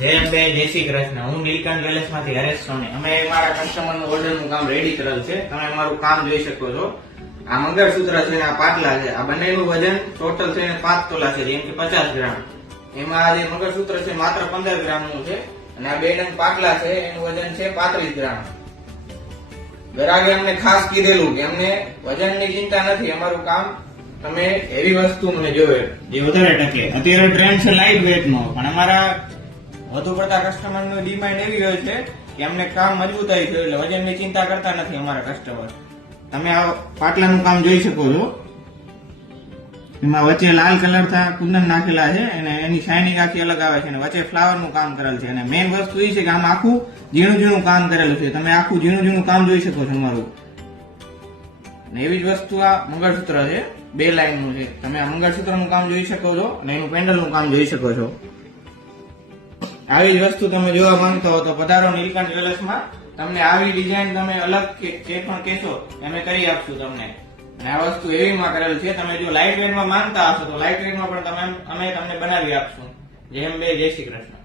જય અંબે, જય શ્રી કૃષ્ણ. હું નીલકંઠ જ્વેલર્સ માંથી હરેશ સોની. અમે મારા કસ્ટમર નું ઓર્ડર નું કામ રેડી કરેલ છે. તમે મારું કામ જોઈ શકો છો. આ મંગળસૂત્ર છે, આ પાટલા છે. આ બંનેનું વજન ટોટલ થઈને 5 તોલા છે, જેમ કે 50 ગ્રામ. એમાં આ જે મંગળસૂત્ર છે માત્ર 15 ગ્રામ નું છે, અને આ બે નંગ પાટલા છે એનું વજન છે 35 ગ્રામ. ગ્રાહકે અમને ખાસ કીધેલું કે અમને વજનની ચિંતા નથી, અમારું કામ તમે એવી વસ્તુ મને જોવે જે વધારે ટકે. અત્યારે ટ્રેન્ડ છે લાઇટ વેટ નો, પણ અમારા વધુ પડતા કસ્ટમર નું ડિમાન્ડ એવી હોય છે કે અમને કામ મજબૂતાઈ થયું એટલે વજનની ચિંતા કરતા નથી અમારા કસ્ટમર. તમે આ પાટલાનું કામ જોઈ શકો છો. એમાં વચ્ચે લાલ કલર કુંદન નાખેલા છે અને એની શાઇનિંગ આખી અલગ આવે છે, અને વચ્ચે ફ્લાવર નું કામ કરેલ છે. અને મેઇન વસ્તુ એ છે કે આમાં આખું ઝીણું કામ કરેલું છે. તમે આખું ઝીણું કામ જોઈ શકો છો અમારું. અને એવી જ વસ્તુ આ મંગળસૂત્ર છે, 2 લાઈન નું છે. તમે આ મંગળસૂત્ર નું કામ જોઈ શકો છો અને એનું પેન્ડલ નું કામ જોઈ શકો છો. આવી જ વસ્તુ તમે જોવા માંગતા હો તો પધારો નીલકંઠ જ્વેલર્સ માં. તમને આવી ડિઝાઇન તમે અલગ જે પણ કહેશો અમે કરી આપશું તમને. અને આ વસ્તુ એવી માં કરેલ છે. તમે જો લાઇટ વેટ માં માંગતા હશો તો લાઇટ વેટ માં પણ અમે તમને બનાવી આપશું. જય અંબે, જય શ્રી કૃષ્ણ.